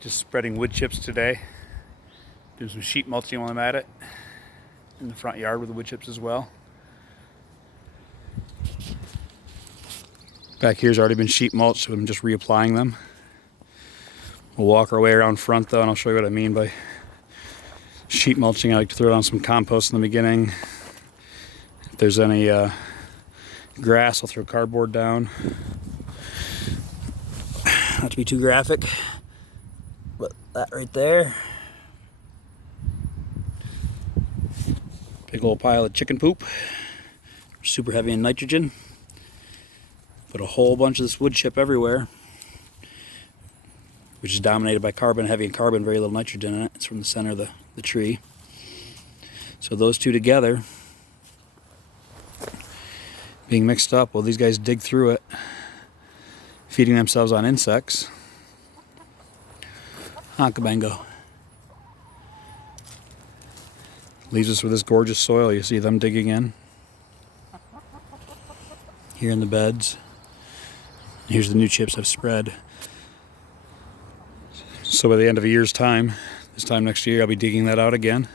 Just spreading wood chips today. Doing some sheet mulching while I'm at it. In the front yard with the wood chips as well. Back here's already been sheet mulched, so I'm just reapplying them. We'll walk our way around front though, and I'll show you what I mean by sheet mulching. I like to throw down some compost in the beginning. If there's any grass, I'll throw cardboard down. Not to be too graphic, but that right there. Big old pile of chicken poop. Super heavy in nitrogen. Put a whole bunch of this wood chip everywhere, which is dominated by carbon, heavy in carbon, very little nitrogen in it. It's from the center of the tree. So those two together being mixed up, well, these guys dig through it, feeding themselves on insects. Honkabango. Leaves us with this gorgeous soil. You see them digging in here in the beds. Here's the new chips I've spread. So by the end of a year's time, this time next year, I'll be digging that out again.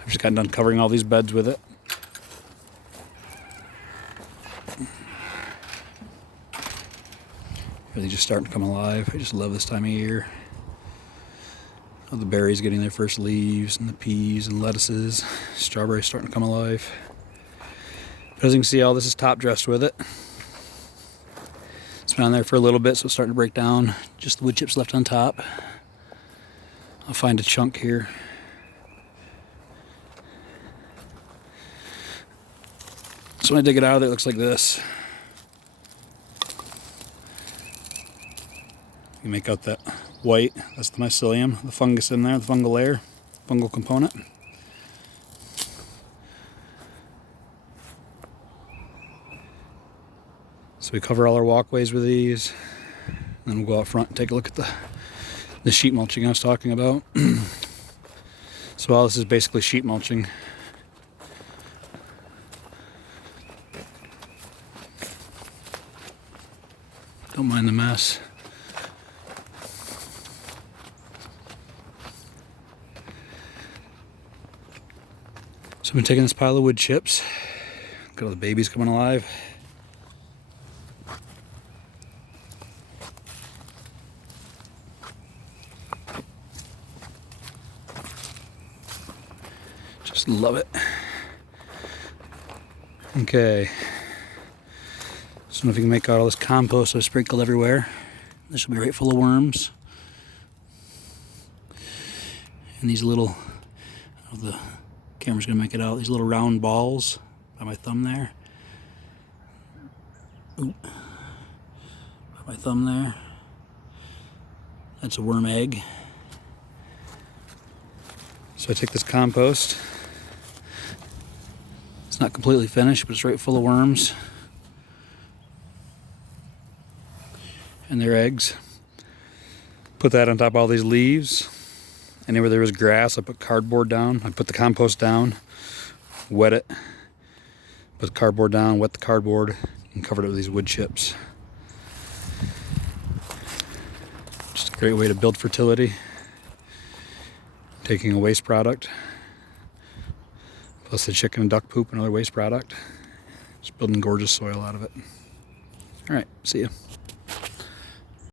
I've just gotten done covering all these beds with it. Really just starting to come alive. I just love this time of year. All the berries getting their first leaves, and the peas and lettuces. Strawberries starting to come alive. But as you can see, all this is top dressed with it. It's been on there for a little bit, so it's starting to break down. Just the wood chips left on top. I'll find a chunk here. So when I dig it out of there, it looks like this. You make out that white, that's the mycelium, the fungus in there, the fungal layer, fungal component. So we cover all our walkways with these, and then we'll go out front and take a look at the sheet mulching I was talking about. So all this is basically sheet mulching. Don't mind the mess. So I've been taking this pile of wood chips. Look at all the babies coming alive. Just love it. Okay. So if you can make out all this compost I've sprinkled everywhere. This will be right full of worms. And these little, the camera's gonna make it out, these little round balls by my thumb there. Oop. By my thumb there. That's a worm egg. So I take this compost. It's not completely finished, but it's right full of worms and their eggs. Put that on top of all these leaves. Anywhere there was grass, I put cardboard down. I put the compost down, wet it, put the cardboard down, wet the cardboard, and covered it with these wood chips. Just a great way to build fertility. Taking a waste product, plus the chicken and duck poop, another waste product. Just building gorgeous soil out of it. All right, see ya.